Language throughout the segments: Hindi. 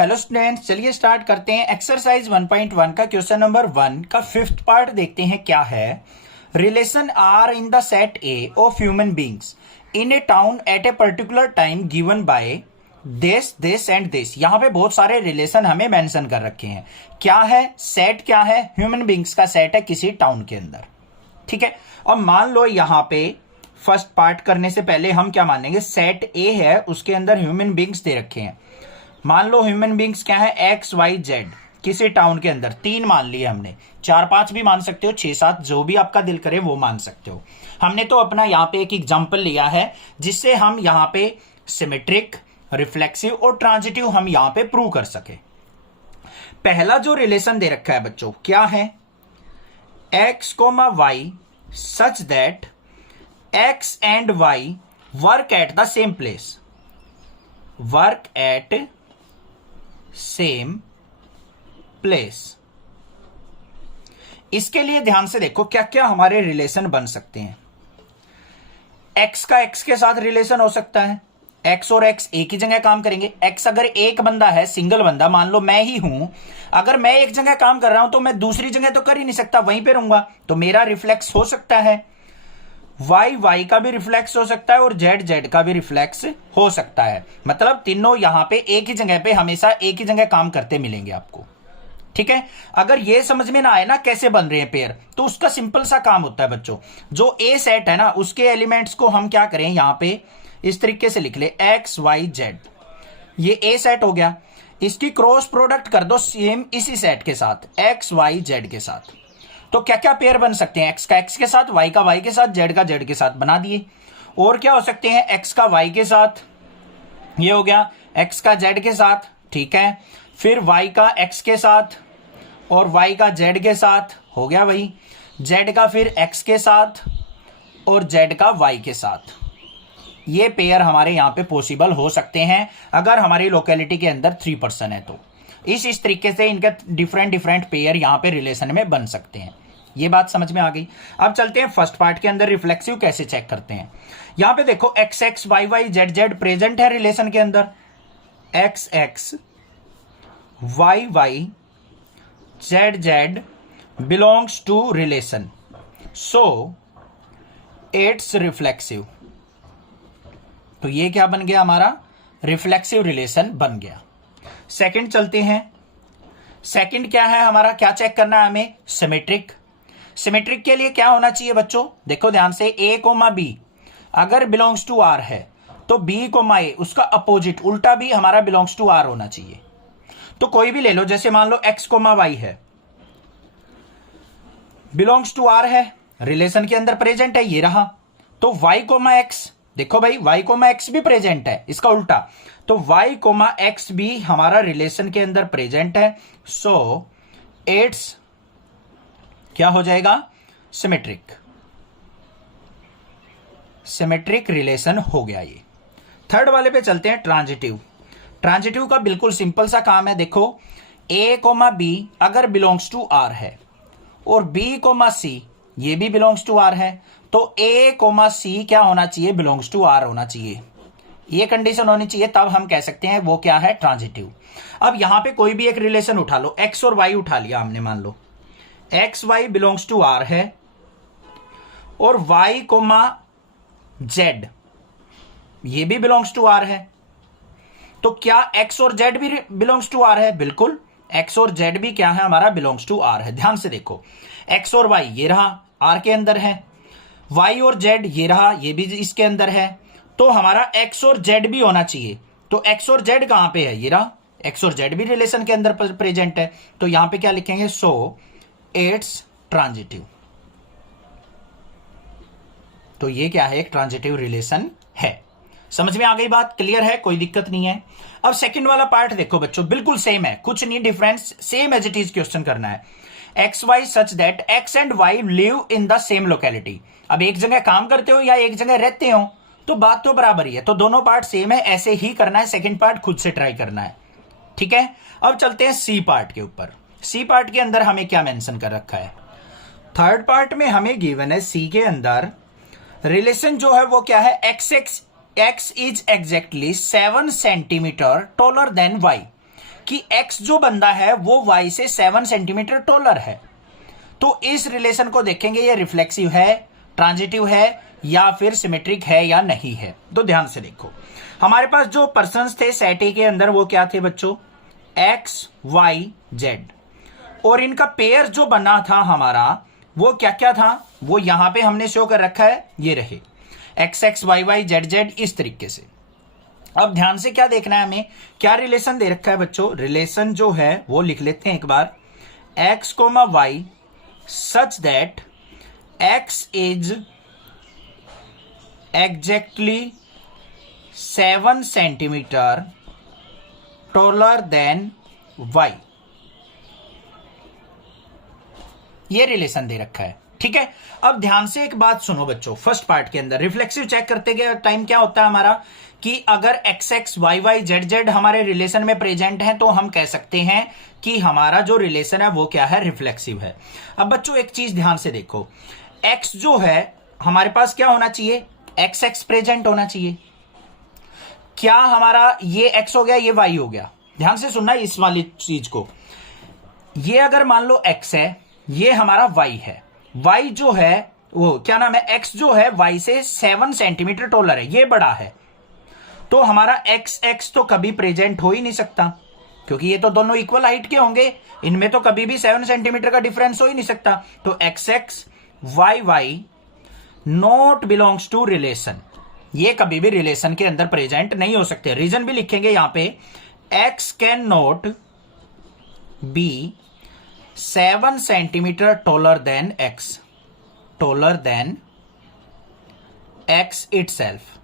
हेलो स्टूडेंट्स, चलिए स्टार्ट करते हैं। एक्सरसाइज 1.1 का क्वेश्चन नंबर 1 का फिफ्थ पार्ट देखते हैं क्या है। Relation R in the set A of human beings in a town at a particular time given by this this and this. यहां पे बहुत सारे रिलेशन हमें मेंशन कर रखे हैं। क्या है सेट? क्या है? ह्यूमन बींग्स का सेट है किसी टाउन के अंदर। ठीक है, और मान लो यहां पे फर्स्ट पार्ट करने से पहले हम क्या मानेंगे, सेट ए है उसके अंदर ह्यूमन बींग्स दे रखे हैं। मान लो ह्यूमन बींग्स क्या है, एक्स वाई जेड किसी टाउन के अंदर। 3 मान लिए हमने, 4-5 भी मान सकते हो, 6-7 जो भी आपका दिल करे वो मान सकते हो। हमने तो अपना यहाँ पे एक एग्जांपल लिया है जिससे हम यहाँ पे सिमेट्रिक, रिफ्लेक्सिव और ट्रांजिटिव हम यहाँ पे प्रूव कर सके। पहला जो रिलेशन दे रखा है बच्चों क्या है, x comma y such that x and y work at the same place, work at same place. इसके लिए ध्यान से देखो क्या क्या हमारे रिलेशन बन सकते हैं। एक्स का एक्स के साथ रिलेशन हो सकता है, एक्स और एक्स एक ही जगह काम करेंगे। एक्स अगर एक बंदा है, सिंगल बंदा, मान लो मैं ही हूं, अगर मैं एक जगह काम कर रहा हूं तो मैं दूसरी जगह तो कर ही नहीं सकता, वहीं पे रहूंगा, तो मेरा रिफ्लेक्स हो सकता है। वाई वाई का भी रिफ्लेक्स हो सकता है और जेड जेड का भी रिफ्लेक्स हो सकता है। मतलब तीनों यहां पे एक ही जगह पे हमेशा एक ही जगह काम करते मिलेंगे आपको। ठीक है, अगर ये समझ में ना आए ना कैसे बन रहे हैं पेयर, तो उसका सिंपल सा काम होता है बच्चों, जो ए सेट है ना उसके एलिमेंट्स को हम क्या करें, यहां पे इस तरीके से लिख ले, एक्स वाई जेड। ये ए सेट हो गया, इसकी क्रॉस प्रोडक्ट कर दो सेम इसी सेट के साथ, एक्स वाई जेड के साथ। तो क्या क्या पेयर बन सकते हैं, एक्स का एक्स के साथ, वाई का वाई के साथ, जेड का जेड के साथ बना दिए। और क्या हो सकते हैं, एक्स का वाई के साथ, ये हो गया, एक्स का जेड के साथ, ठीक है, फिर वाई का एक्स के साथ और वाई का जेड के साथ, हो गया वही, जेड का फिर एक्स के साथ और जेड का वाई के साथ। ये पेयर हमारे यहां पे पॉसिबल हो सकते हैं अगर हमारी लोकेलिटी के अंदर 3 पर्सन है तो। इस तरीके से इनके डिफरेंट डिफरेंट पेयर यहां पे रिलेशन में बन सकते हैं। ये बात समझ में आ गई। अब चलते हैं फर्स्ट पार्ट के अंदर, रिफ्लेक्सिव कैसे चेक करते हैं। यहां पे देखो x x y y z z present है रिलेशन के अंदर, x x y y z z belongs to relation, so it's reflexive. तो ये क्या बन गया, हमारा रिफ्लेक्सिव रिलेशन बन गया। सेकंड चलते हैं। सेकंड क्या है हमारा, क्या चेक करना है हमें, सिमेट्रिक। सिमेट्रिक के लिए क्या होना चाहिए बच्चों, देखो ध्यान से, ए कोमा बी अगर बिलोंग्स टू आर है तो बी कोमा ए उसका अपोजिट उल्टा भी हमारा बिलोंग्स टू आर होना चाहिए। तो कोई भी ले लो, जैसे मान लो एक्स कोमा वाई है, बिलोंग्स टू आर है, रिलेशन के अंदर प्रेजेंट है, ये रहा। तो वाई कोमा एक्स, देखो भाई वाई कोमा एक्स भी प्रेजेंट है, इसका उल्टा, तो वाई कोमा एक्स भी हमारा रिलेशन के अंदर प्रेजेंट है, सो इट्स क्या हो जाएगा, सिमेट्रिक। सिमेट्रिक रिलेशन हो गया ये। थर्ड वाले पे चलते हैं, ट्रांजिटिव। ट्रांजिटिव का बिल्कुल सिंपल सा काम है, देखो ए कोमा बी अगर बिलोंग्स टू आर है और बी कोमा सी ये भी बिलोंग्स टू आर है, तो ए कोमा सी क्या होना चाहिए, बिलोंग्स टू आर होना चाहिए। ये कंडीशन होनी चाहिए, तब हम कह सकते हैं वो क्या है, ट्रांजिटिव। अब यहां पे कोई भी एक रिलेशन उठा लो, एक्स और वाई उठा लिया हमने, मान लो x y belongs to R है और वाई कोमा जेड ये भी बिलोंग्स टू आर है, तो क्या एक्स और जेड भी बिलोंग्स टू आर है, बिल्कुल एक्स और जेड भी क्या है हमारा, बिलोंग्स टू आर है। ध्यान से देखो, एक्स और वाई ये रहा आर के अंदर है, वाई और जेड ये रहा ये भी इसके अंदर है, तो हमारा एक्स और जेड भी होना चाहिए। तो एक्स और जेड कहां पे है, ये रहा, एक्स और जेड भी रिलेशन के अंदर प्रेजेंट है, तो यहां पे क्या लिखेंगे, सो इट्स ट्रांजिटिव। तो ये क्या है, एक ट्रांजिटिव रिलेशन है। समझ में आ गई बात, क्लियर है, कोई दिक्कत नहीं है। अब सेकंड वाला पार्ट देखो बच्चों, बिल्कुल सेम है, कुछ नहीं difference, same as it is question करना है। X y such that x and y live in the same locality. अब एक जगह काम करते हो या एक जगह रहते हो तो बात तो बराबर ही है, तो दोनों पार्ट सेम है, ऐसे ही करना है। सेकंड पार्ट खुद से ट्राई करना है, ठीक है। अब चलते हैं सी पार्ट के ऊपर। सी पार्ट के अंदर हमें क्या मेंशन कर रखा है, थर्ड पार्ट में हमें गिवन है सी के अंदर रिलेशन जो है वो क्या है, x is exactly 7 centimetre taller than y. कि x जो बंदा है वो y से 7 सेंटीमीटर टॉलर है। तो इस रिलेशन को देखेंगे ये रिफ्लेक्सिव है, ट्रांजिटिव है या फिर सिमेट्रिक है या नहीं है। तो ध्यान से देखो, हमारे पास जो पर्सन्स थे सेट ए के अंदर वो क्या थे बच्चों, x y z, और इनका पेयर जो बना था हमारा वो क्या क्या था, वो यहां पे हमने शो कर रखा है, ये रहे x x y y z z इस तरीके से। अब ध्यान से क्या देखना है हमें, क्या रिलेशन दे रखा है बच्चों, रिलेशन जो है वो लिख लेते हैं एक बार, x, y such that x is exactly 7 centimetre taller than y। ये रिलेशन दे रखा है, ठीक है। अब ध्यान से एक बात सुनो बच्चों, फर्स्ट पार्ट के अंदर रिफ्लेक्सिव चेक करते गए टाइम क्या होता है हमारा कि अगर x x y y z z हमारे रिलेशन में प्रेजेंट है तो हम कह सकते हैं कि हमारा जो रिलेशन है वो क्या है, रिफ्लेक्सिव है। अब बच्चों एक चीज ध्यान से देखो, x जो है हमारे पास क्या होना चाहिए, x x प्रेजेंट होना चाहिए। क्या हमारा ये x हो गया, ये y हो गया। ध्यान से सुनना इस वाली चीज को, ये अगर मान लो x है, ये हमारा y है, y जो है वो क्या नाम है, x जो है y से 7 सेंटीमीटर टॉलर है, ये बड़ा है। तो हमारा x x तो कभी प्रेजेंट हो ही नहीं सकता, क्योंकि ये तो दोनों इक्वल हाइट के होंगे, इनमें तो कभी भी 7 सेंटीमीटर का डिफरेंस हो ही नहीं सकता। तो x x y y not belongs to relation, ये कभी भी रिलेशन के अंदर प्रेजेंट नहीं हो सकते। रीजन भी लिखेंगे यहां पे, x can not be 7 centimetre taller then x, taller than x itself.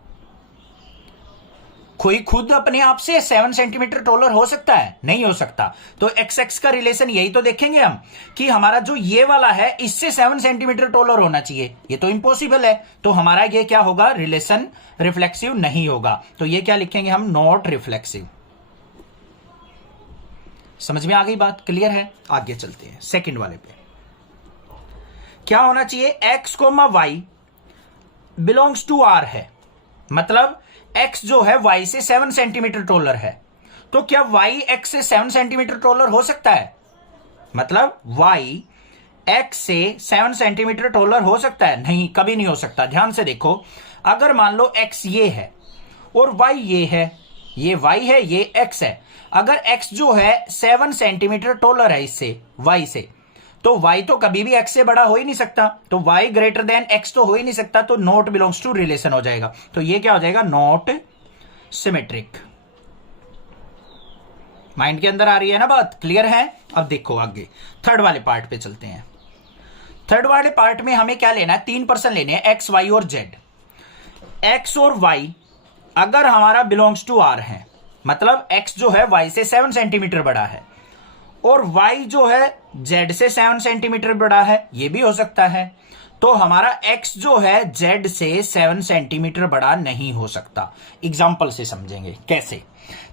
कोई खुद अपने आप से 7 सेंटीमीटर टॉलर हो सकता है, नहीं हो सकता। तो एक्स एक्स का रिलेशन यही तो देखेंगे हम कि हमारा जो ये वाला है इससे 7 सेंटीमीटर टॉलर होना चाहिए, ये तो इम्पॉसिबल है। तो हमारा ये क्या होगा, रिलेशन रिफ्लेक्सिव नहीं होगा। तो ये क्या लिखेंगे हम, नॉट रिफ्लेक्सिव। समझ में आ गई बात, क्लियर है। आगे चलते हैं सेकंड वाले पे। क्या होना चाहिए, x comma y belongs to R है, मतलब x जो है y से 7 सेंटीमीटर टॉलर है। तो क्या y x से 7 सेंटीमीटर टॉलर हो सकता है, मतलब y x से 7 सेंटीमीटर टॉलर हो सकता है, नहीं, कभी नहीं हो सकता। ध्यान से देखो, अगर मान लो x ये है और y ये है, ये y है ये x है, अगर x जो है 7 सेंटीमीटर टॉलर है इससे, y से, तो y तो कभी भी x से बड़ा हो ही नहीं सकता, तो y ग्रेटर देन x तो हो ही नहीं सकता, तो नॉट बिलोंग्स टू रिलेशन हो जाएगा। तो ये क्या हो जाएगा, नॉट सिमेट्रिक। माइंड के अंदर आ रही है ना बात, क्लियर है। अब देखो आगे थर्ड वाले पार्ट पे चलते हैं। थर्ड वाले पार्ट में हमें क्या लेना है, 3 पर्सन लेने हैं, x y और z। x और y अगर हमारा बिलोंग्स टू r है, मतलब x जो है y से 7 सेंटीमीटर बड़ा है, और y जो है z से 7 सेंटीमीटर बड़ा है, ये भी हो सकता है। तो हमारा x जो है z से 7 सेंटीमीटर बड़ा नहीं हो सकता। एग्जाम्पल से समझेंगे कैसे।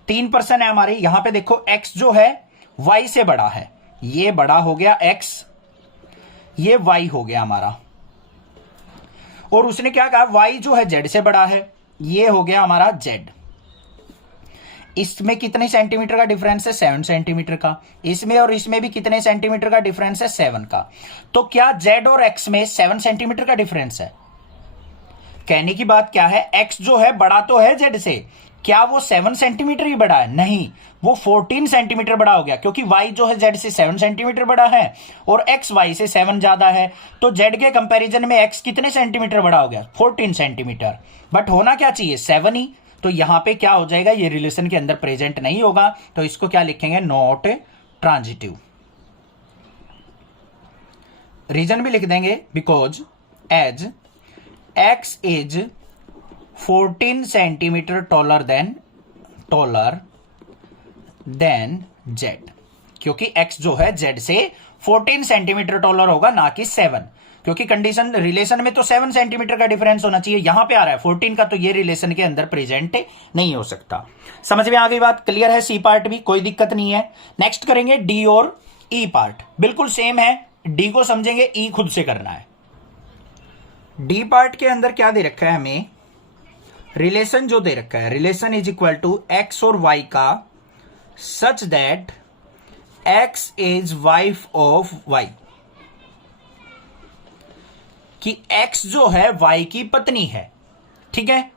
3 पर्सन है हमारे, यहां पे देखो x जो है y से बड़ा है, ये बड़ा हो गया x, ये y हो गया हमारा, और उसने क्या कहा, y जो है z से बड़ा है, ये हो गया हमारा z। इसमें कितने सेंटीमीटर का डिफरेंस है, 7 सेंटीमीटर का। इसमें और इसमें भी कितने सेंटीमीटर का डिफरेंस है, 7 का। तो क्या z और x में 7 सेंटीमीटर का डिफरेंस है। कहने की बात क्या है, x जो है बड़ा तो है z से, क्या वो 7 सेंटीमीटर ही बड़ा है, नहीं, वो 14 सेंटीमीटर बड़ा हो गया, क्योंकि y जो है z से 7 सेंटीमीटर बड़ा है और x y से 7 ज्यादा है। तो z के कंपैरिजन में x कितने सेंटीमीटर बड़ा हो गया, 14 सेंटीमीटर। बट होना क्या चाहिए, 7 ही। तो यहां पे क्या हो जाएगा, ये रिलेशन के अंदर प्रेजेंट नहीं होगा। तो इसको क्या लिखेंगे, नॉट ट्रांजिटिव। रीजन भी लिख देंगे, because as x is 14 centimetre taller than z, क्योंकि x जो है z से 14 सेंटीमीटर टॉलर होगा, ना कि 7, क्योंकि कंडीशन रिलेशन में तो 7 सेंटीमीटर का डिफरेंस होना चाहिए, यहां पे आ रहा है 14 का, तो ये रिलेशन के अंदर प्रेजेंट नहीं हो सकता। समझ में आ गई बात, क्लियर है। सी पार्ट भी कोई दिक्कत नहीं है। नेक्स्ट करेंगे डी और ई पार्ट, बिल्कुल सेम है। डी को समझेंगे, ई खुद से करना है। डी पार्ट के अंदर क्या दे रखा है हमें, रिलेशन जो दे रखा है, relation is equal to x और वाई का such that x is wife of y, कि एक्स जो है वाई की पत्नी है। ठीक है,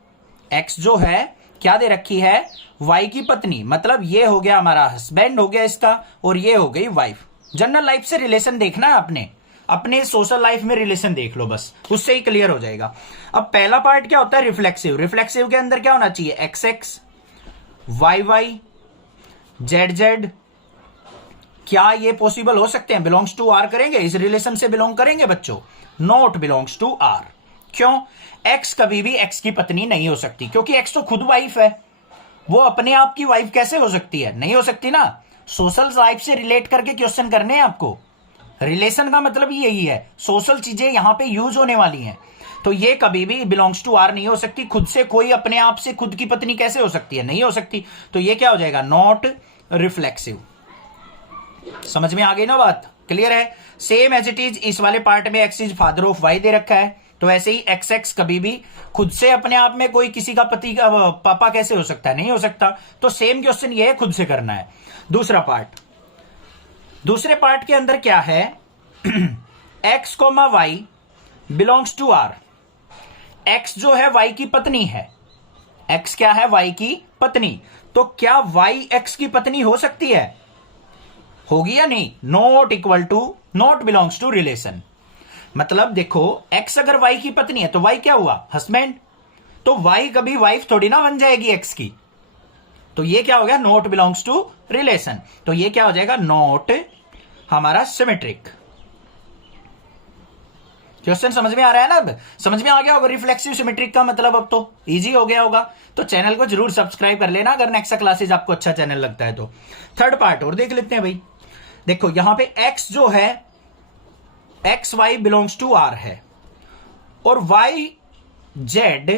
एक्स जो है क्या दे रखी है, वाई की पत्नी, मतलब ये हो गया हमारा हस्बैंड हो गया इसका, और ये हो गई वाइफ। जनरल लाइफ से रिलेशन देखना है आपने, अपने सोशल लाइफ में रिलेशन देख लो बस, उससे ही क्लियर हो जाएगा। अब पहला पार्ट क्या होता है, रिफ्लेक्सिव। रिफ्लेक्सिव के अंदर क्या होना चाहिए, x x, y y, z z. क्या ये पॉसिबल हो सकते हैं, बिलोंग्स टू आर करेंगे, इस रिलेशन से बिलोंग करेंगे बच्चों, नॉट बिलोंग्स टू आर। क्यों, एक्स कभी भी एक्स की पत्नी नहीं हो सकती, क्योंकि एक्स तो खुद वाइफ है, वो अपने आप की वाइफ कैसे हो सकती है, नहीं हो सकती ना। सोशल लाइफ से रिलेट करके क्वेश्चन करने हैं आपको, रिलेशन का मतलब ही यही है, सोशल चीजें यहां पे यूज होने वाली हैं। तो ये कभी भी बिलोंग्स टू आर नहीं हो सकती, खुद से कोई अपने आप से खुद की पत्नी कैसे हो सकती है, नहीं हो सकती। तो ये क्या हो जाएगा, नॉट रिफ्लेक्सिव। समझ में आ गई ना बात, क्लियर है। सेम एज इट इज इस वाले पार्ट में x is father of why they रखा है, तो ऐसे ही एक्स एक्स कभी भी खुद से अपने आप में कोई किसी का पति का पापा कैसे हो सकता है, नहीं हो सकता। तो सेम क्वेश्चन ये है, खुद से करना है। दूसरा पार्ट, दूसरे पार्ट के अंदर क्या है, x comma y belongs to R. X जो है वाई की पत्नी है, एक्स क्या है, वाई की पत्नी। तो क्या वाई एक्स की पत्नी हो सकती है, होगी या नहीं, not equal to, not belongs to relation. मतलब देखो, एक्स अगर वाई की पत्नी है तो वाई क्या हुआ, हस्बैंड। तो वाई कभी वाइफ थोड़ी ना बन जाएगी एक्स की, तो ये क्या हो गया, नॉट बिलोंग्स टू रिलेशन। तो ये क्या हो जाएगा, नॉट हमारा सिमेट्रिक। क्वेश्चन समझ में आ रहा है ना, अब समझ में आ गया होगा रिफ्लेक्सिव सिमेट्रिक का मतलब, अब तो इजी हो गया होगा। तो चैनल को जरूर सब्सक्राइब कर लेना अगर नेक्स्ट क्लासेज आपको अच्छा चैनल लगता है तो। थर्ड पार्ट और देख लेते हैं भाई। देखो यहां पे एक्स जो है, x y belongs to R है, और y z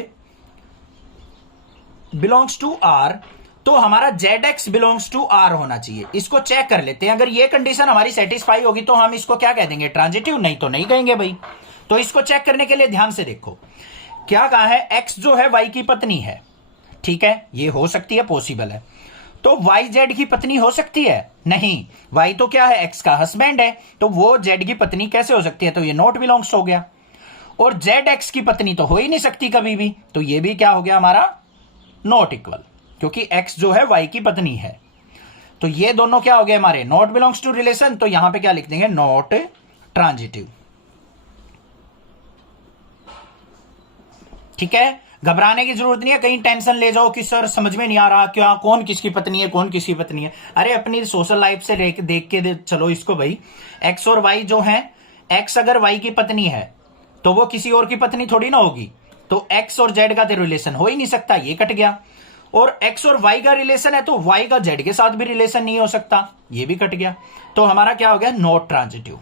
belongs to R, तो हमारा z x belongs to R होना चाहिए। इसको चेक कर लेते हैं, अगर ये कंडीशन हमारी सेटिस्फाई होगी तो हम इसको क्या कह देंगे, ट्रांजिटिव, नहीं तो नहीं कहेंगे भाई। तो इसको चेक करने के लिए ध्यान से देखो, क्या कहा है, एक्स जो है वाई की पत्नी है, ठीक है, ये हो सकती है, पॉसिबल है। तो वाई जेड की पत्नी हो सकती है, नहीं, वाई तो क्या है, एक्स का हस्बैंड है, तो वो जेड की पत्नी कैसे हो सकती है, तो ये नॉट बिलोंग्स हो गया। और जेड एक्स की पत्नी तो हो ही नहीं सकती कभी भी, तो ये भी क्या हो गया हमारा, नॉट इक्वल, क्योंकि एक्स जो है वाई की पत्नी है। तो ये दोनों क्या हो गए हमारे, नॉट बिलोंग्स टू रिलेशन। तो यहां पे क्या लिख देंगे, नॉट ट्रांजिटिव। ठीक है, घबराने की जरूरत नहीं है, कहीं टेंशन ले जाओ कि सर समझ में नहीं आ रहा, क्या कौन किसकी पत्नी है, कौन किसकी पत्नी है। अरे अपनी सोशल लाइफ से देख के चलो इसको भाई। एक्स और वाई जो है, एक्स अगर वाई की पत्नी है तो वो किसी और की पत्नी थोड़ी ना होगी, तो एक्स और जेड का तो रिलेशन हो ही नहीं सकता, ये कट गया। और एक्स और वाई का रिलेशन है तो वाई का जेड के साथ भी रिलेशन नहीं हो सकता, ये भी कट गया। तो हमारा क्या हो गया, नॉट ट्रांजिटिव।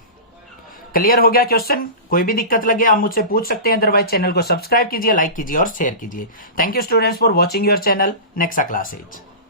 क्लियर हो गया क्वेश्चन, कोई भी दिक्कत लगे आप मुझसे पूछ सकते हैं, अदरवाइज चैनल को सब्सक्राइब कीजिए, लाइक कीजिए और शेयर कीजिए। Thank you students for watching your channel. Next classes.